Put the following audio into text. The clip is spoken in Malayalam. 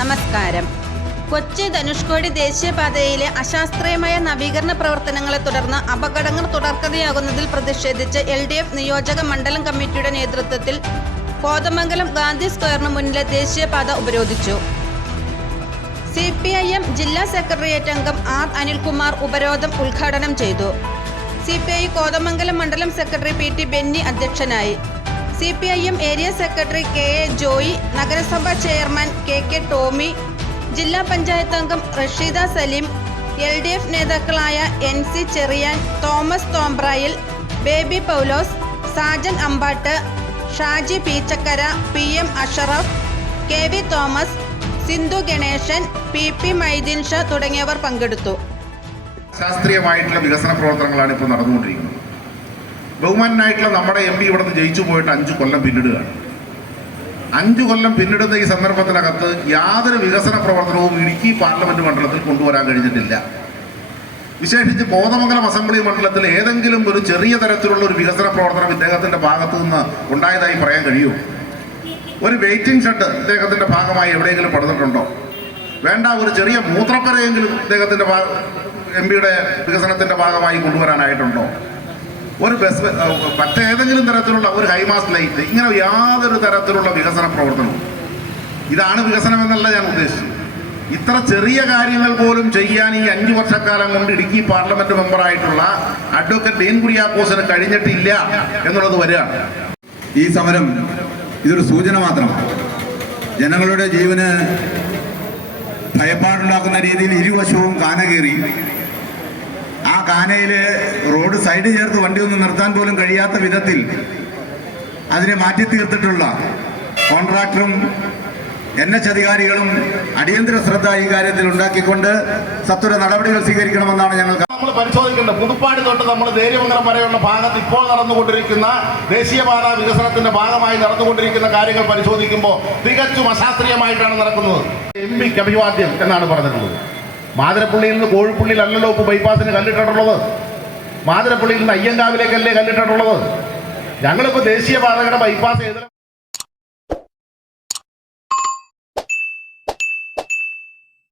നമസ്കാരം. കൊച്ചി ധനുഷ്കോടി ദേശീയപാതയിലെ അശാസ്ത്രീയമായ നവീകരണ പ്രവർത്തനങ്ങളെ തുടർന്ന് അപകടങ്ങൾ തുടർക്കഥയാകുന്നതിൽ പ്രതിഷേധിച്ച് എൽ ഡി എഫ് നിയോജക മണ്ഡലം കമ്മിറ്റിയുടെ നേതൃത്വത്തിൽ കോതമംഗലം ഗാന്ധി സ്ക്വയറിന് മുന്നിലെ ദേശീയപാത ഉപരോധിച്ചു. സി പി ഐ എം ജില്ലാ സെക്രട്ടേറിയറ്റ് അംഗം ആർ അനിൽകുമാർ ഉപരോധം ഉദ്ഘാടനം ചെയ്തു. സി പി ഐ കോതമംഗലം മണ്ഡലം സെക്രട്ടറി പി ടി ബെന്നി അധ്യക്ഷനായി. C P I M area secretary K A Joy നഗരസഭാ ചെയർമാൻ കെ കെ ടോമി ജില്ലാ പഞ്ചായത്ത് അംഗം Rasheeda Saleem L D F നേതാക്കളായ N C Cherian Thomas Thomprayil Baby Paulose Sajan Ambattu Shaji Peechakkara P M Ashraf K V Thomas Sindhu Ganesan P P Maideen Shah തുടങ്ങിയവർ പങ്കെടുത്തു. ശാസ്ത്രീയമായിട്ടുള്ള വികസന പ്രവർത്തനങ്ങളാണ് ഇപ്പോൾ നടന്നുകൊണ്ടിരിക്കുന്നത്. ബഹുമാനായിട്ടുള്ള നമ്മുടെ എം പി ഇവിടുന്ന് ജയിച്ചു പോയിട്ട് അഞ്ച് കൊല്ലം പിന്നിടുകയാണ്. അഞ്ചു കൊല്ലം പിന്നിടുന്ന ഈ സന്ദർഭത്തിനകത്ത് യാതൊരു വികസന പ്രവർത്തനവും ഇടുക്കി പാർലമെന്റ് മണ്ഡലത്തിൽ കൊണ്ടുവരാൻ കഴിഞ്ഞിട്ടില്ല. വിശേഷിച്ച് കോതമംഗലം അസംബ്ലി മണ്ഡലത്തിൽ ഏതെങ്കിലും ഒരു ചെറിയ തരത്തിലുള്ള ഒരു വികസന പ്രവർത്തനം ഇദ്ദേഹത്തിന്റെ ഭാഗത്തു നിന്ന് ഉണ്ടായതായി പറയാൻ കഴിയൂ. ഒരു വെയിറ്റിംഗ് ഷെഡ് ഇദ്ദേഹത്തിന്റെ ഭാഗമായി എവിടെയെങ്കിലും പണിതിട്ടുണ്ടോ? വേണ്ട ഒരു ചെറിയ മൂത്രപ്പരയെങ്കിലും ഇദ്ദേഹത്തിന്റെ എം പിയുടെ വികസനത്തിന്റെ ഭാഗമായി കൊണ്ടുവരാനായിട്ടുണ്ടോ? ഒരു ബസ് മറ്റേതെങ്കിലും തരത്തിലുള്ള ഒരു ഹൈമാസ് ലൈറ്റ് ഇങ്ങനെ യാതൊരു തരത്തിലുള്ള വികസന പ്രവർത്തനവും ഇതാണ് വികസനം എന്നല്ല ഞാൻ ഉദ്ദേശിച്ചത്. ഇത്ര ചെറിയ കാര്യങ്ങൾ പോലും ചെയ്യാൻ ഈ അഞ്ചു വർഷക്കാലം കൊണ്ട് ഇടുക്കി പാർലമെന്റ് മെമ്പറായിട്ടുള്ള അഡ്വക്കേറ്റ് ഡീൻ കുര്യാക്കോസിന് കഴിഞ്ഞിട്ടില്ല എന്നുള്ളത് വരികയാണ്. ഈ സമരം ഇതൊരു സൂചന മാത്രമാണ് ജനങ്ങളുടെ ജീവന് ഭയപ്പാടുണ്ടാക്കുന്ന രീതിയിൽ ഇരുവശവും കാന കയറി ആ കാനയിൽ റോഡ് സൈഡ് ചേർത്ത് വണ്ടി ഒന്ന് നിർത്താൻ പോലും കഴിയാത്ത വിധത്തിൽ അതിനെ മാറ്റി തീർത്തിട്ടുള്ള കോൺട്രാക്ടറും എൻ എച്ച് അധികാരികളും അടിയന്തര ശ്രദ്ധ ഈ കാര്യത്തിൽ ഉണ്ടാക്കിക്കൊണ്ട് സത്വര നടപടികൾ സ്വീകരിക്കണമെന്നാണ് ഞങ്ങൾ നമ്മൾ പരിശോധിക്കേണ്ടത് പുതുപ്പാടി തൊട്ട് നമ്മൾ ദേര്യമംഗലം വരെയുള്ള ഭാഗത്ത് ഇപ്പോൾ നടന്നുകൊണ്ടിരിക്കുന്ന ദേശീയപാത വികസനത്തിന്റെ ഭാഗമായി നടന്നുകൊണ്ടിരിക്കുന്ന കാര്യങ്ങൾ പരിശോധിക്കുമ്പോൾ തികച്ചും അശാസ്ത്രീയമായിട്ടാണ് നടക്കുന്നത്. എം പിക്ക് അഭിവാദ്യം എന്നാണ് പറഞ്ഞിട്ടുള്ളത്. മാതിരപ്പള്ളിയിൽ നിന്ന് കോഴിപ്പള്ളിയിലല്ലല്ലോ ഇപ്പോൾ ബൈപ്പാസിന് കല്ലിട്ടിട്ടുള്ളത്. മാതിരപ്പള്ളിയിൽ നിന്ന് അയ്യങ്കാവിലേക്കല്ലേ കല്ലിട്ടിട്ടുള്ളത്. ഞങ്ങളിപ്പോൾ ദേശീയപാതയുടെ ബൈപ്പാസ് ചെയ്ത്